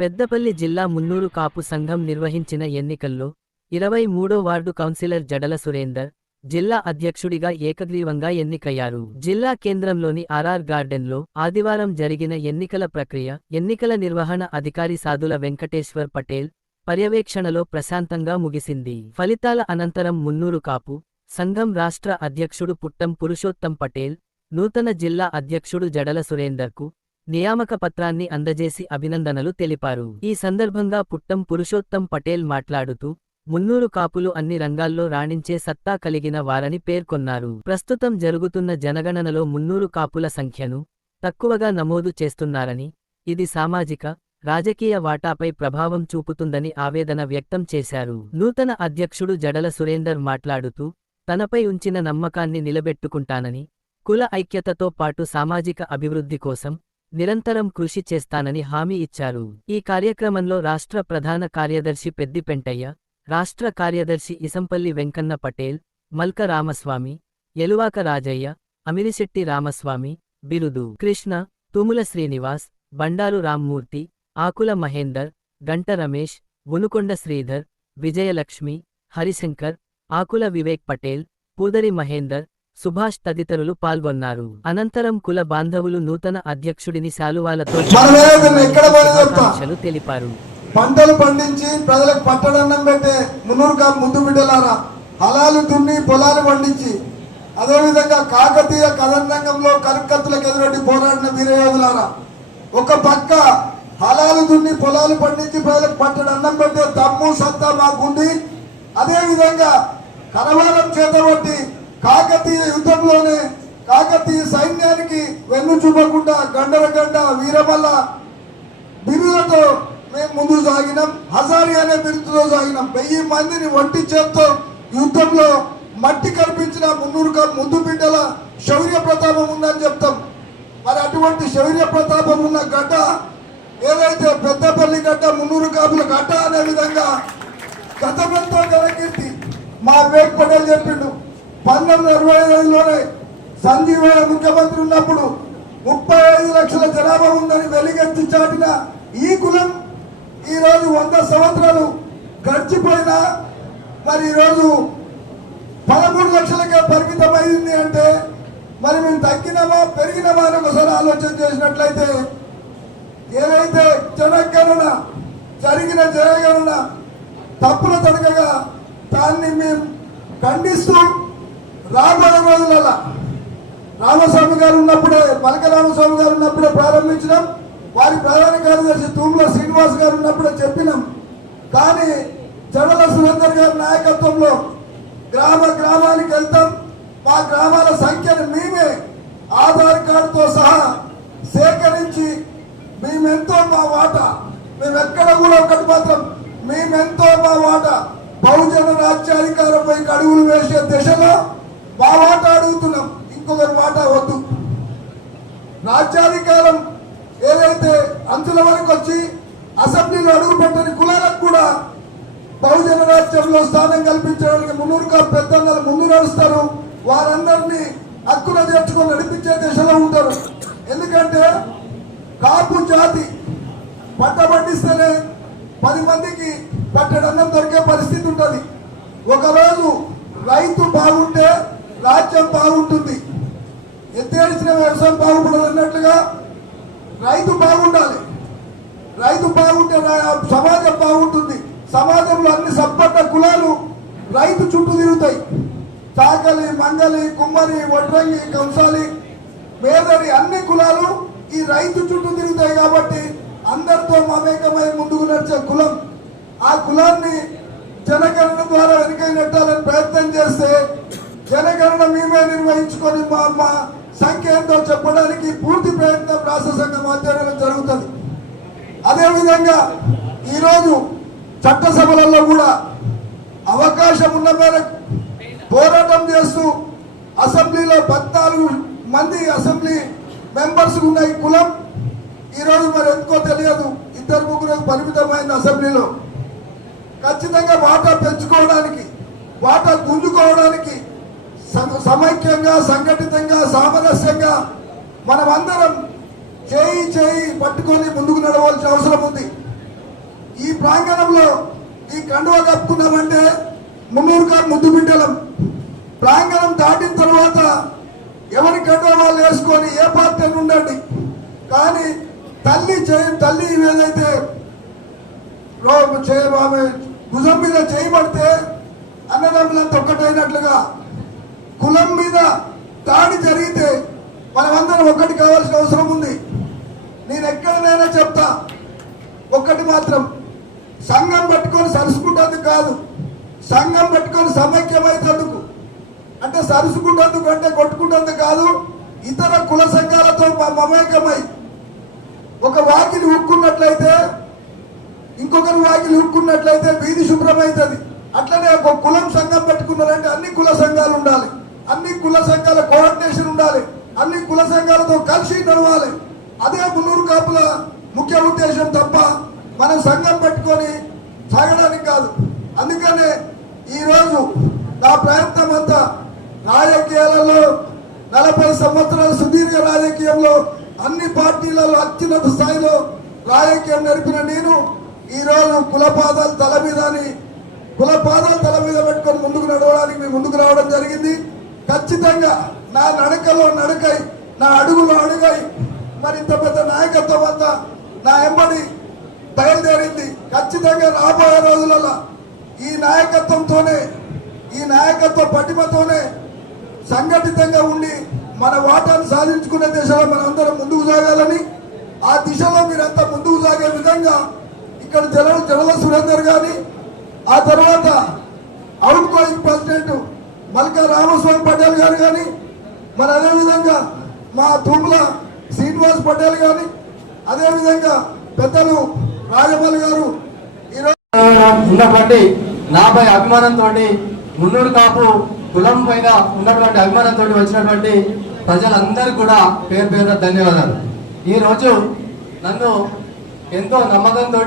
పెద్దపల్లి జిల్లా మున్నూరు కాపు సంఘం నిర్వహించిన ఎన్నికల్లో 23వ వార్డు కౌన్సిలర్ జడల సురేందర్ జిల్లా అధ్యక్షుడిగా ఏకగ్రీవంగా ఎన్నికయ్యారు. జిల్లా కేంద్రంలోని ఆర్ఆర్ గార్డెన్లో ఆదివారం జరిగిన ఎన్నికల ప్రక్రియ ఎన్నికల నిర్వహణ అధికారి సాదుల వెంకటేశ్వర్ పటేల్ పర్యవేక్షణలో ప్రశాంతంగా ముగిసింది. ఫలితాల అనంతరం మున్నూరు కాపు సంఘం రాష్ట్ర అధ్యక్షుడు పుట్టం పురుషోత్తం పటేల్ నూతన జిల్లా అధ్యక్షుడు జడల సురేందర్కు నియామక పత్రాన్ని అందజేసి అభినందనలు తెలిపారు. ఈ సందర్భంగా పుట్టం పురుషోత్తం పటేల్ మాట్లాడుతూ మున్నూరు కాపులు అన్ని రంగాల్లో రాణించే సత్తా కలిగిన వారని పేర్కొన్నారు. ప్రస్తుతం జరుగుతున్న జనగణనలో మున్నూరు కాపుల సంఖ్యను తక్కువగా నమోదు చేస్తున్నారని, ఇది సామాజిక, రాజకీయ వాటాపై ప్రభావం చూపుతుందని ఆవేదన వ్యక్తం చేశారు. నూతన అధ్యక్షుడు జడల సురేందర్ మాట్లాడుతూ తనపై ఉంచిన నమ్మకాన్ని నిలబెట్టుకుంటానని, కుల ఐక్యతతో పాటు సామాజిక అభివృద్ధి కోసం నిరంతరం కృషి చేస్తానని హామీ ఇచ్చారు. ఈ కార్యక్రమంలో రాష్ట్ర ప్రధాన కార్యదర్శి పెద్ది పెంటయ్య, రాష్ట్ర కార్యదర్శి ఇసంపల్లి వెంకన్న పటేల్, మల్క రామస్వామి, ఎలువాక రాజయ్య, అమిరిశెట్టి రామస్వామి, బిరుదు కృష్ణ, తుముల శ్రీనివాస్, బండారు రామ్మూర్తి, ఆకుల మహేందర్, గంట రమేష్, ఉనుకొండ శ్రీధర్, విజయలక్ష్మి, హరిశంకర్, ఆకుల వివేక్ పటేల్, పూదరి మహేందర్, సుభాష్ తదితరులు పాల్గొన్నారు. అనంతరం కుల బాంధవులు నూతన అధ్యక్షుడిని శాలువాలతో శుభాకాంక్షలు తెలిపారు. పంటలు పండించి ప్రజలకు పట్టడన్నం పెట్టే మున్నూరు కాపు ముందు బిడ్డలారా, హలాలు దున్ని పొలాలు పండించి అదేవిధంగా కాకతీయ కథన రంగంలో కరుకత్తులకు ఎదురొడ్డి పోరాడిన వీరయోధులారా, ఒక పక్క హలాలు దున్ని పొలాలు పండించి ప్రజలకు పట్టడన్నం పెట్టే దమ్ము సత్తా మాకుండి, అదేవిధంగా కరవాలం చేతబట్టి కాకతీయ యుద్ధంలోనే కాకతీయ సైన్యానికి వెన్ను చూపకుండా గండర గంట వీరమల్ల బిరుదులతో మేము ముందు సాగినాం. హజారి అనే బిరుదుతో సాగినాం. 1000 మందిని ఒంటి చేత్తో యుద్ధంలో మట్టి కల్పించిన మున్నూరు కాపు ముందు బిడ్డల శౌర్య ప్రతాపం ఉందని చెప్తాం. మరి అటువంటి శౌర్య ప్రతాపం ఉన్న గడ్డ ఏదైతే పెద్దపల్లి గడ్డ, మున్నూరు కాపుల గడ్డ అనే విధంగా గతమంతో ఘనకీర్తి మా వివేక్ పటేల్ చెప్పిండు. 1965లోనే సంజీవయ్య ముఖ్యమంత్రి ఉన్నప్పుడు 35 లక్షల జనాభా ఉందని వెలిగెత్తి చాటిన ఈ కులం ఈరోజు 100 సంవత్సరాలు గడిచిపోయినా మరి ఈరోజు 13 లక్షలకే పరిమితమైంది అంటే మరి మేము తగ్గినామా పెరిగినామా అని ఒకసారి ఆలోచన చేసినట్లయితే, ఏదైతే జనగణన జరిగిన జనగణన తప్పుల తడకగా దాన్ని మేము ఖండిస్తూ రాబోయే రోజులలో రామస్వామి గారు ఉన్నప్పుడే, మలక రామస్వామి గారు ఉన్నప్పుడే ప్రారంభించినాం. వారి ప్రధాన కార్యదర్శి తుముల శ్రీనివాస్ గారు ఉన్నప్పుడే చెప్పినాం. కానీ జడల సురేందర్ గారి నాయకత్వంలో గ్రామానికి వెళ్తాం. మా గ్రామాల సంఖ్యను మేమే ఆధార్ కార్డుతో సహా సేకరించి మేమెంతో మా వాటా, మేము ఎక్కడ కూడా ఒకటి మాత్రం మేమెంతో మా వాటా బహుజన రాజ్యాధికారంపై అడుగులు వేసే దిశలో మా వాటా అడుగుతున్నాం. ఇంకొకరి వాటా వద్దు. రాజ్యాధికారం ఏదైతే అంచుల వరకు వచ్చి అసెంబ్లీలో అడుగు పెట్టని కులాలకు కూడా బహుజన రాజ్యంలో స్థానం కల్పించడానికి మున్నూరు కాపు పెద్దలు ముందు నడుస్తారు. వారందరినీ హక్కున చేర్చుకొని నడిపించే దిశలో ఉంటారు. ఎందుకంటే కాపు జాతి పట్టబట్టిస్తేనే 10 మందికి పట్టడన్నం దొరికే పరిస్థితి ఉంటుంది. ఒకరోజు రైతు బాగుంటే రాజ్యం బాగుంటుంది. ఎత్తేడిచిన వ్యవసాయం బాగుపడదు అన్నట్లుగా రైతు బాగుండాలి. రైతు బాగుంటే సమాజం బాగుంటుంది. సమాజంలో అన్ని సంపన్న కులాలు రైతు చుట్టూ తిరుగుతాయి. చాకలి, మంగలి, కుమ్మరి, వడ్రంగి, కంసాలి, మేదరి అన్ని కులాలు ఈ రైతు చుట్టూ తిరుగుతాయి. కాబట్టి అందరితో మమేకమై ముందుకు నడిచే కులం, ఆ కులాన్ని జనగణన ద్వారా వెనుకై నెట్టాలని ప్రయత్నం చేస్తే జనగణన మేమే నిర్వహించుకొని మా సంఖ్య ఎంతో చెప్పడానికి పూర్తి ప్రయత్నం రాష్ట్ర సంఘం ఆధ్వర్యంలో జరుగుతుంది. అదేవిధంగా ఈరోజు చట్టసభలలో కూడా అవకాశం ఉన్న మేరకు పోరాటం చేస్తూ అసెంబ్లీలో 14 మంది అసెంబ్లీ మెంబర్స్ ఉన్న ఈ కులం ఈరోజు మరి ఎందుకో తెలియదు 2-3 పరిమితమైంది. అసెంబ్లీలో ఖచ్చితంగా వాటా పెంచుకోవడానికి, వాటా గుంజుకోవడానికి సమైక్యంగా, సంఘటితంగా, సామరస్యంగా మనమందరం చేయి పట్టుకొని ముందుకు నడవలసిన అవసరం ఉంది. ఈ ప్రాంగణంలో ఈ కండువ కప్పుకున్నామంటే మున్నూరుగా ముద్దు బిడ్డలం. ప్రాంగణం దాటిన తర్వాత ఎవరి కండువ వాళ్ళు వేసుకొని ఏ పార్టీ అని ఉండండి, కానీ తల్లి ఏదైతే ఆమె భుజం మీద చేయబడితే అన్నదమ్ములంతా ఒక్కటైనట్లుగా కులం మీద దాడి జరిగితే మనమందరం ఒక్కటి కావాల్సిన అవసరం ఉంది. నేను ఎక్కడనైనా చెప్తా, ఒక్కటి మాత్రం, సంఘం పట్టుకొని సరుసుకుంటేందుకు కాదు, సంఘం పట్టుకొని సమైక్యమైనందుకు, అంటే సరుసుకుంటేందుకు అంటే కొట్టుకుంటేందుకు కాదు, ఇతర కుల సంఘాలతో మమేకమై ఒక వాకిలి ఉక్కున్నట్లయితే ఇంకొకరు వాకిలి ఉక్కున్నట్లయితే వీధి శుభ్రమవుతుంది. అట్లనే ఒక కులం సంఘం పెట్టుకున్నారంటే అన్ని కుల సంఘాలు ఉండాలి, అన్ని కుల సంఘాల కోఆర్డినేషన్ ఉండాలి, అన్ని కుల సంఘాలతో కలిసి నడవాలి. అదే మున్నూరు కాపుల ముఖ్య ఉద్దేశం తప్ప మనం సంఘం పెట్టుకొని సాగడానికి కాదు. అందుకనే ఈరోజు నా ప్రయత్నం అంతా రాజకీయాలలో 40 సంవత్సరాల సుదీర్ఘ రాజకీయంలో అన్ని పార్టీలలో అత్యున్నత స్థాయిలో రాజకీయం నడిపిన నేను ఈరోజు కుల పాదాలు తల మీద పెట్టుకొని ముందుకు నడవడానికి మీ ముందుకు రావడం జరిగింది. ఖచ్చితంగా నా నడకై నా అడుగులో అడుగై మరి ఇంత పెద్ద నాయకత్వం అంతా నా ఎంబడి బయలుదేరింది. ఖచ్చితంగా రాబోయే రోజులలో ఈ నాయకత్వంతోనే, ఈ నాయకత్వ పటిమతోనే సంఘటితంగా ఉండి మన వాటాను సాధించుకునే దిశలో మనందరం ముందుకు సాగాలని, ఆ దిశలో మీరంతా ముందుకు సాగే విధంగా ఇక్కడ జడల సురేందర్ గాని, ఆ తర్వాత అవుట్ గోయింగ్ ప్రెసిడెంట్ మల్కా రామస్వామి పటేల్ గారు కానీ, మరి అదేవిధంగా మా తూముల శ్రీనివాస్ పటేల్ గాని, అదేవిధంగా పెద్దలు రాజమౌళి గారు ఉన్నటువంటి నాపై అభిమానంతో మున్నూరు కాపు కులం పైన ఉన్నటువంటి అభిమానంతో వచ్చినటువంటి ప్రజలందరూ కూడా పేరు పేరున ధన్యవాదాలు. ఈ రోజు నన్ను ఎంతో నమ్మకంతో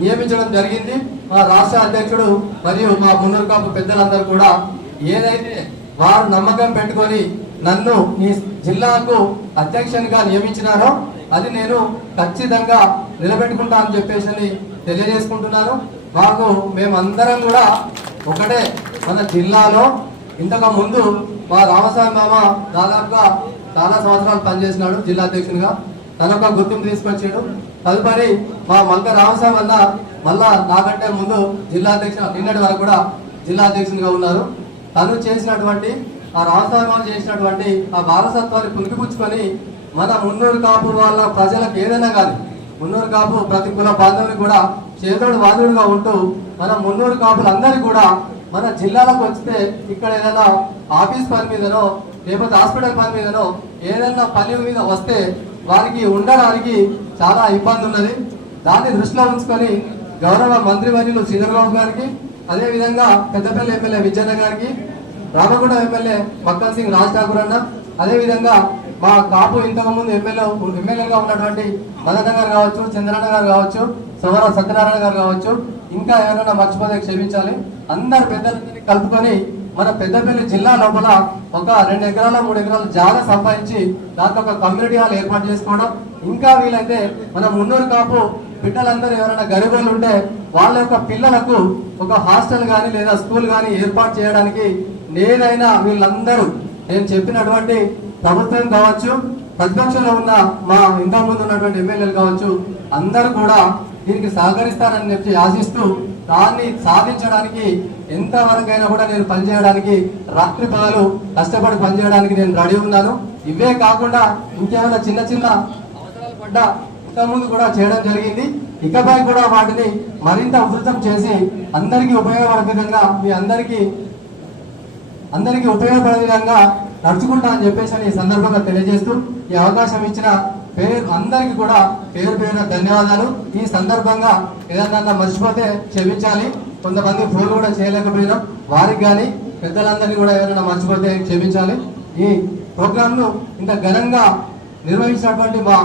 నియమించడం జరిగింది. మా రాష్ట్ర అధ్యక్షుడు మరియు మా మున్నూరు కాపు పెద్దలందరూ కూడా ఏదైతే వారు నమ్మకం పెట్టుకొని నన్ను ఈ జిల్లాకు అధ్యక్షునిగా నియమించినారో అది నేను ఖచ్చితంగా నిలబెట్టుకుంటా అని చెప్పేసి తెలియజేసుకుంటున్నాను. మేమందరం కూడా ఒకటే. మన జిల్లాలో ఇంతకు ముందు మా రామస్వామి మామ దాదాపుగా చాలా సంవత్సరాలు పనిచేసినాడు జిల్లా అధ్యక్షునిగా, తనొక గుర్తింపు తీసుకొచ్చాడు. తదుపరి మా మల్క రామస్వామి అన్న మళ్ళా నాకంటే ముందు జిల్లా అధ్యక్షుడు, నిన్నటి వరకు కూడా జిల్లా అధ్యక్షునిగా ఉన్నారు. తను చేసినటువంటి ఆ రామస్వామి చేసినటువంటి ఆ వారసత్వాన్ని పునికిపుచ్చుకొని మన మున్నూరు కాపు వాళ్ళ ప్రజలకు ఏదైనా కానీ, మున్నూరు కాపు ప్రతి కుల బాంధవుని కూడా చేదోడు వాదుడుగా ఉంటూ మన మున్నూరు కాపులందరికీ కూడా మన జిల్లాలకు వస్తే ఇక్కడ ఏదైనా ఆఫీస్ పని మీదనో లేకపోతే హాస్పిటల్ పని మీదనో ఏదైనా పని మీద వస్తే వారికి ఉండడానికి చాలా ఇబ్బంది ఉన్నది. దాన్ని దృష్టిలో ఉంచుకొని గౌరవ మంత్రివర్యులు శ్రీధర్బాబు గారికి, అదేవిధంగా పెద్దపల్లి ఎమ్మెల్యే విజయన్న గారికి, రామగుండ ఎమ్మెల్యే మక్కన్ సింగ్ రాజ్ ఠాకూర్ అన్న, అదేవిధంగా మా కాపు ఇంతకు ముందు ఎమ్మెల్యేగా ఉన్నటువంటి మదన్న గారు కావచ్చు, చంద్రన్న గారు కావచ్చు, సోమర సత్యనారాయణ గారు కావచ్చు, ఇంకా ఎవరైనా మర్చిపోతే క్షమించాలి. అందరు పెద్దలందరినీ కలుపుకొని మన పెద్దపల్లి జిల్లా లోపల ఒక 2 ఎకరాల 3 ఎకరాల జాగా సంపాదించి దాంట్లో ఒక కమ్యూనిటీ హాల్ ఏర్పాటు చేసుకోవడం, ఇంకా వీలైతే మన మున్నూరు కాపు బిడ్డలందరూ ఎవరైనా గరీబులు ఉంటే వాళ్ళ యొక్క పిల్లలకు ఒక హాస్టల్ కానీ లేదా స్కూల్ కానీ ఏర్పాటు చేయడానికి నేనైనా వీళ్ళందరూ నేను చెప్పినటువంటి ప్రభుత్వం కావచ్చు, ప్రతిపక్షంలో ఉన్న మా ఇంతకు ముందు ఉన్నటువంటి ఎమ్మెల్యేలు కావచ్చు, అందరూ కూడా దీనికి సహకరిస్తారని చెప్పి ఆశిస్తూ దాన్ని సాధించడానికి ఎంతవరకైనా కూడా నేను పనిచేయడానికి రాత్రి పగలు కష్టపడి పనిచేయడానికి నేను రెడీ ఉన్నాను. ఇవే కాకుండా ఇంకేమైనా చిన్న చిన్న అవసరాలు పడ్డా ఇంతకుముందు కూడా చేయడం జరిగింది. ఇకపై కూడా వాటిని మరింత ఉధృతం చేసి అందరికీ ఉపయోగపడే విధంగా మీ అందరికీ ఉపయోగపడే విధంగా నడుచుకుంటా అని చెప్పేసి ఈ సందర్భంగా తెలియజేస్తూ ఈ అవకాశం ఇచ్చిన అందరికీ కూడా పేరు పేరున ధన్యవాదాలు. ఈ సందర్భంగా ఏదన్నా మర్చిపోతే క్షమించాలి. కొంతమంది ఫోన్ కూడా చేయలేకపోయినా వారికి కానీ పెద్దలందరినీ కూడా ఏదైనా మర్చిపోతే క్షమించాలి. ఈ ప్రోగ్రామ్ ను ఇంత ఘనంగా నిర్వహించినటువంటి మా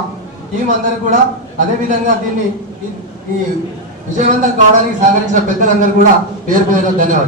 టీం అందరూ కూడా, అదేవిధంగా దీన్ని ఈ విజయవంతం కావడానికి సహకరించిన పెద్దలందరూ కూడా పేరు పేరున ధన్యవాదాలు.